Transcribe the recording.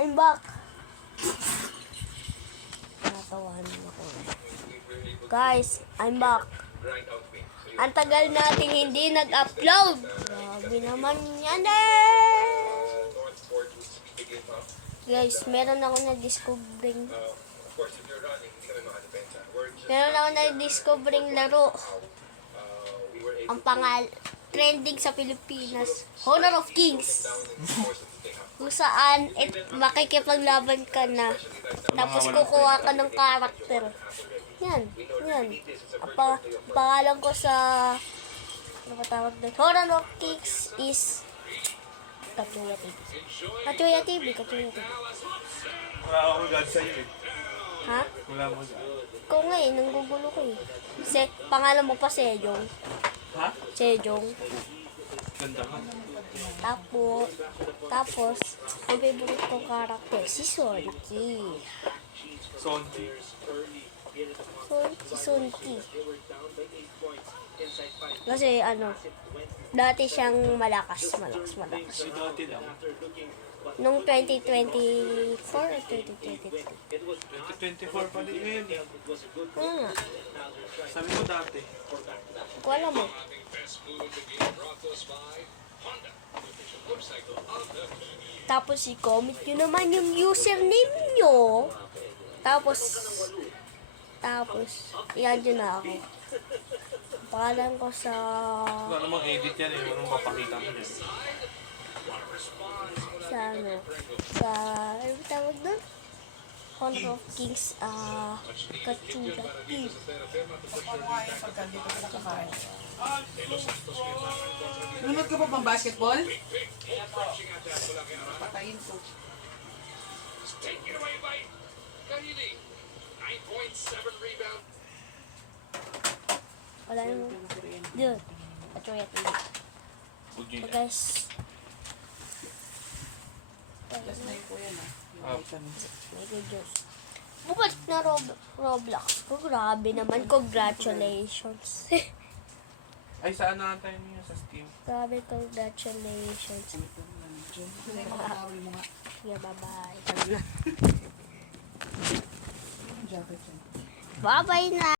I'm back. Natawanan ako. Guys, I'm back. Ang tagal natin hindi nag-upload. Grabe naman yan Guys, meron ako na-discovering. Laro. Ang trending sa Pilipinas. Honor of Kings. Kung saan makikipaglaban ka na. Tapos kukuha ka ng karakter. Yan. Ang pangalan ko sa Honor of Kings is Katuya TV. Wala ako dyan sa'yo eh. Ha? Wala mo dyan. Ikaw nga eh, nanggugulo ko eh. Pangalan mo pa Sejong. Ha? Sejong. Ganda ka. Tapos, ang favorite ko karakter, si Sonki. Sonki. Kasi dati siyang malakas. Dati lang. Nung 2024 or 2023? 2024 pa din ngayon eh. Nga. Sabi mo dati. Kung alam mo. Tapos i-comment nyo naman yung username nyo. Tapos, iyan nyo na ako. Pangalan ko sa... Wala namang edit yan eh. Walang mapakita mo yan. ano tawag doon? Honor of Kings, Katuya TV. Nunod ka pa bang basketball? Patayin ko. Wala nang yun. Katuya TV. So guys, Last na yun po yan my good Diyos. Bumalik na Roblox. Grabe naman. Congratulations. Ay, saan na tayo niyo sa Steam? Grabe, congratulations. Yeah, bye-bye. Bye-bye na.